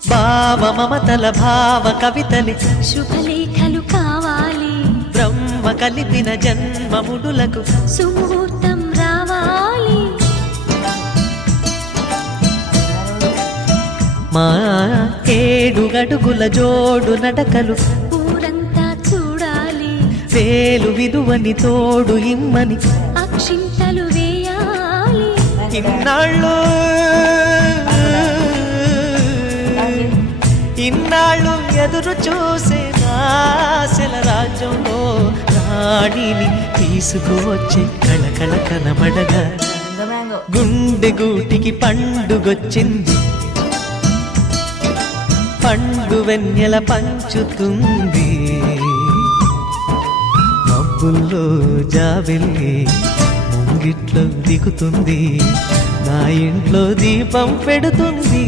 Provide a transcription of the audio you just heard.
భావ మమతల భావ కవితలి శుభలేఖలు కావాలి బ్రహ్మ కలిపిన జన్మముడులకు సుముహూర్తం రావాలి మా 7 అడుగుల జోడు నడకలు ఊరంతా చూడాలి వేలు విలువని తోడు ఇమ్మని అక్షింతలు వేయాలి ఇన్నాళ్ళు ఎదురు చూసే ఆశల రాజ్యంలో రాణిని తీసుకువచ్చే కళకళ కనబడగా గుండె గూటికి పండుగొచ్చింది పండు వెన్నెల పంచుతుంది మబ్బుల్లో జాబిల్లి ముంగిట్లో దిగుతుంది నా ఇంట్లో దీపం పెడుతుంది